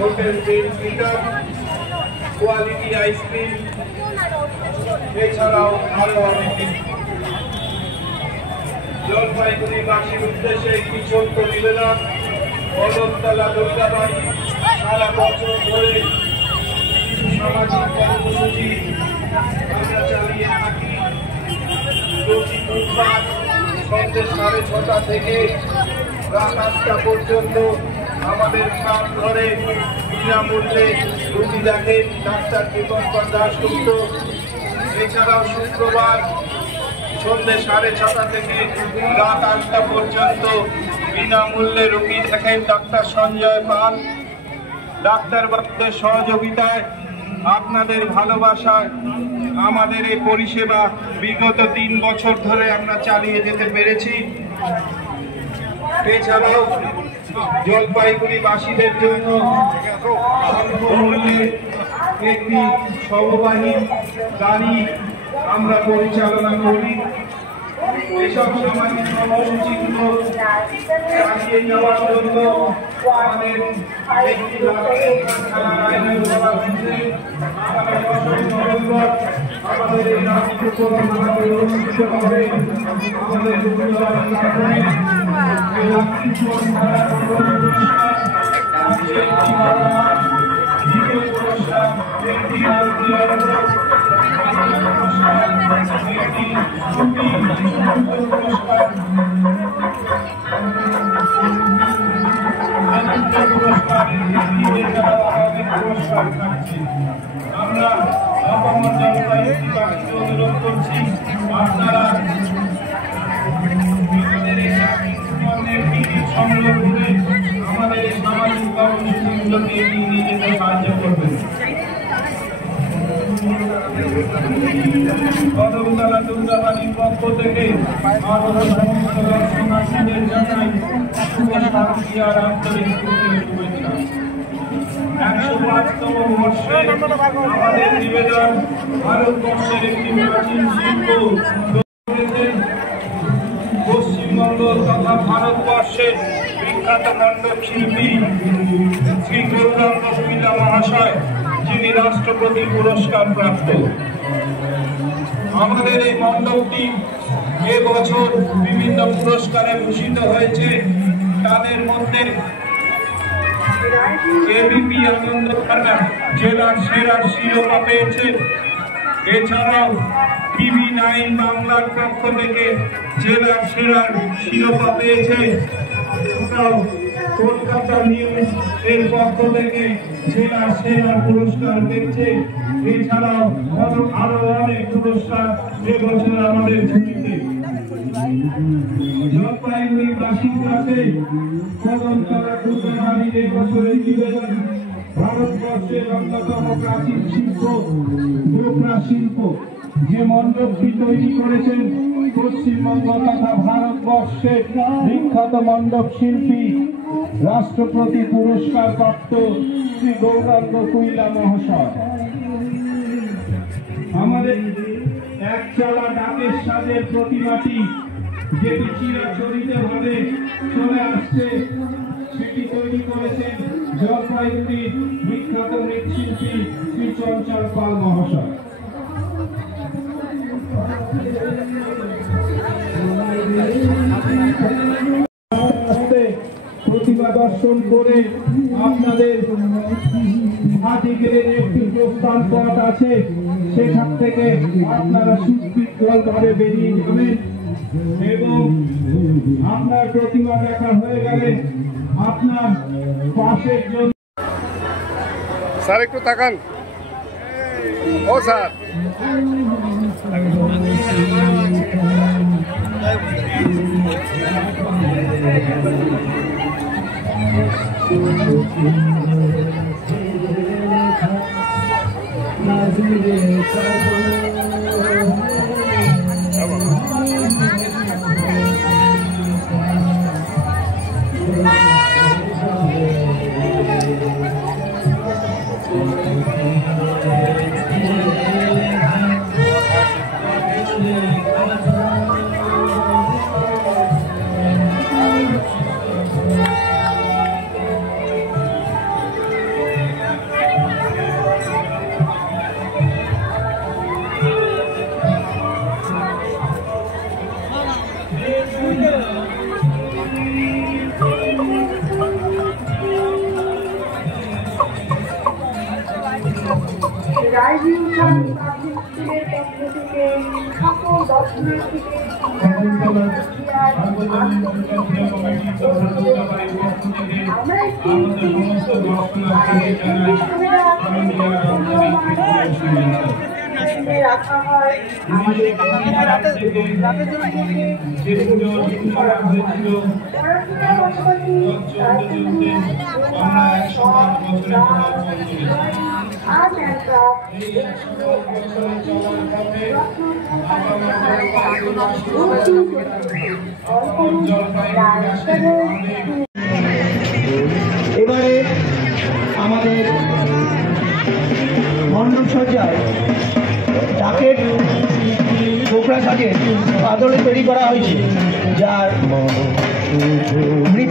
Hotel quality ice cream, এছাড়াও আরো অনেক জলপাইগুড়িবাসীর উদ্দেশ্যে একটি ছোট্ট নিবেদন। বদলতলা দুর্গাবাড়ি সারা বছর ধরে সামাজিক কর্মসূচি আমরা চালিয়ে থাকি। প্রতি বুধবার সন্ধ্যে 6:30 থেকে রাত 8টা পর্যন্ত আমাদের খান ঘরে বিনামূল্যে রোগী দেখেন ডাক্তার দীপঙ্কর দাশগুপ্ত। এছাড়াও শুক্রবার সন্ধ্যে 6:30 থেকে রাত 8টা পর্যন্ত বিনামূল্যে রোগী দেখেন ডাক্তার সঞ্জয় পাল। ডাক্তারবাবুদের সহযোগিতায়, আপনাদের ভালোবাসায় আমাদের এই পরিষেবা বিগত 3 বছর ধরে আমরা চালিয়ে যেতে পেরেছি। এছাড়াও জলপাইগুড়িবাসীদের জন্য স্বল্প মূল্যে একটি সহবাহী গাড়ি আমরা পরিচালনা করি। এসব সামাজিক কর্মসূচিগুলো চালিয়ে যাওয়ার জন্য আমাদের একটি খেলার আয়োজন করা হয়েছে। আমাদের এই অনুষ্ঠিত হবে আমাদের আমরা অপমর জলপাইগুড়িবাসীকে অনুরোধ করছি, আপনারা সংগ্রহ করে আমাদের এই সামাজিক কর্মসূচিগুলোকে এগিয়ে নিয়ে যেতে সাহায্য করবেন। বদলতলা দুর্গাবাড়ির পক্ষ থেকে সমস্ত দর্শনার্থীদের জানাই শুভশান্তি আর আন্তরিক শুভেচ্ছা। 105তম বর্ষে আমাদের নিবেদন ভারতবর্ষের একটি প্রাচীন শিল্প পশ্চিমবঙ্গ তথা ভারতবর্ষের বিখ্যাত মণ্ডপ শিল্পী শ্রী গৌরাঙ্গ কুইলা মহাশয়, যিনি রাষ্ট্রপতি পুরস্কার প্রাপ্ত। আমাদের এই মণ্ডপটি এবছর বিভিন্ন পুরস্কারে ভূষিত হয়েছে। তাদের মধ্যে এবিপি আনন্দখানা জেলার সেরার শিরোপা পেয়েছে। এছাড়াও TV9 বাংলার পক্ষ থেকে জেলার সেরার শিরোপা পেয়েছে। কলকাতা নিউজ এর পক্ষ থেকে জেলার সেরা পুরস্কার পেয়েছে। এছাড়াও আরো অনেক পুরস্কার এবছর আমাদের ঝুলিতে। জলপাইগুড়িবাসীর কাছে বদলতলা দুর্গাবাড়ির এবছরের নিবেদন ভারতবর্ষের অন্যতম প্রাচীন শিল্প ডোকরা শিল্প, যে মণ্ডপটি তৈরি করেছেন পশ্চিমবঙ্গ তথা ভারতবর্ষের বিখ্যাত মণ্ডপ শিল্পী রাষ্ট্রপতি পুরস্কার প্রাপ্ত শ্রী গৌরাঙ্গ কুইলা মহাশয়। আমাদের একচালা ডাকের সাজের প্রতিমাটি যেটি চিরাচরিত ভাবে চলে আসছে, সেটি তৈরি করেছেন জলপাইগুড়ির বিখ্যাত মৃৎশিল্পী শ্রী চঞ্চল পাল মহাশয়। প্রতিমা দর্শন করে আপনাদের একটি প্রস্থান পথ আছে, সেখান থেকে আপনারা সুশৃঙ্খলভাবে বেরিয়ে যাবেন এবং আপনার প্রতিমা দেখা হয়ে গেলে আপনার পাশের জন্য। স্যার একটু তাকান। ও স্যার আইডিউশন পাবলিক স্কুলের পক্ষ থেকে সকল দর্শনার্থীদের আমরা একটি রাখা হয় পড়াশোনার পাশাপাশি আজ একটা এবারে আমাদের মণ্ডপ সজ্জায় ডাকের কোকড়া শাকের আদলে তৈরি করা হয়েছে, যার মৃৎ